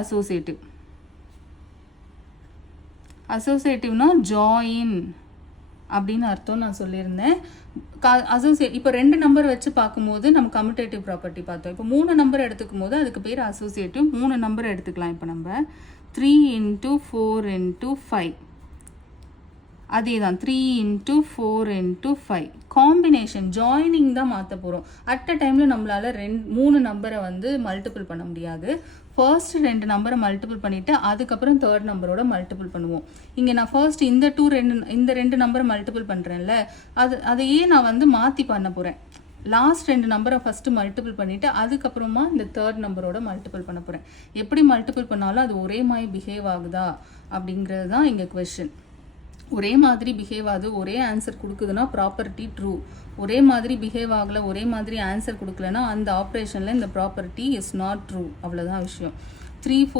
Associative. அசோசியேட்டிவ்னா join அப்படின்னு அர்த்தம் நான் சொல்லியிருந்தேன். இப்போ 2 நம்பர் வச்சு பார்க்கும்போது நம்ம கம்யூட்டேட்டிவ் ப்ராப்பர்ட்டி பார்த்தோம். இப்போ 3 நம்பர் எடுத்துக்கும் போது அதுக்கு பேர் அசோசியேட்டிவ். 3 நம்பர் எடுத்துக்கலாம். இப்போ நம்ம 3 × 4 × 5 அதே தான் 3 × 4 × 5 காம்பினேஷன் ஜாயினிங் தான் மாற்ற போகிறோம். அட் அ டைமில் நம்மளால் 3 நம்பரை வந்து மல்டிபிள் பண்ண முடியாது. ஃபர்ஸ்ட் 2 நம்பரை மல்டிபிள் பண்ணிவிட்டு அதுக்கப்புறம் 3rd நம்பரோட மல்டிபிள் பண்ணுவோம். இங்கே நான் ஃபர்ஸ்ட் இந்த 2 நம்பரை மல்டிபிள் பண்ணுறேன்ல, அதையே நான் வந்து மாற்றி பண்ண போகிறேன். லாஸ்ட் 2 நம்பரை ஃபஸ்ட்டு மல்டிபிள் பண்ணிவிட்டு அதுக்கப்புறமா இந்த 3rd நம்பரோட மல்டிபிள் பண்ண போகிறேன். எப்படி மல்டிபிள் பண்ணாலும் அது ஒரே மாதிரி பிஹேவ் ஆகுதா அப்படிங்கிறது தான் இங்கே கொஷின். ஒரே மாதிரி பிஹேவ் ஆகுது, ஒரே ஆன்சர் கொடுக்குதுன்னா ப்ராப்பர்ட்டி ட்ரூ. ஒரே மாதிரி பிஹேவ் ஆகலை, ஒரே மாதிரி ஆன்சர் கொடுக்கலன்னா அந்த ஆப்ரேஷனில் இந்த ப்ராப்பர்ட்டி இஸ் நாட் ட்ரூ. அவ்வளோதான் விஷயம். 3, 4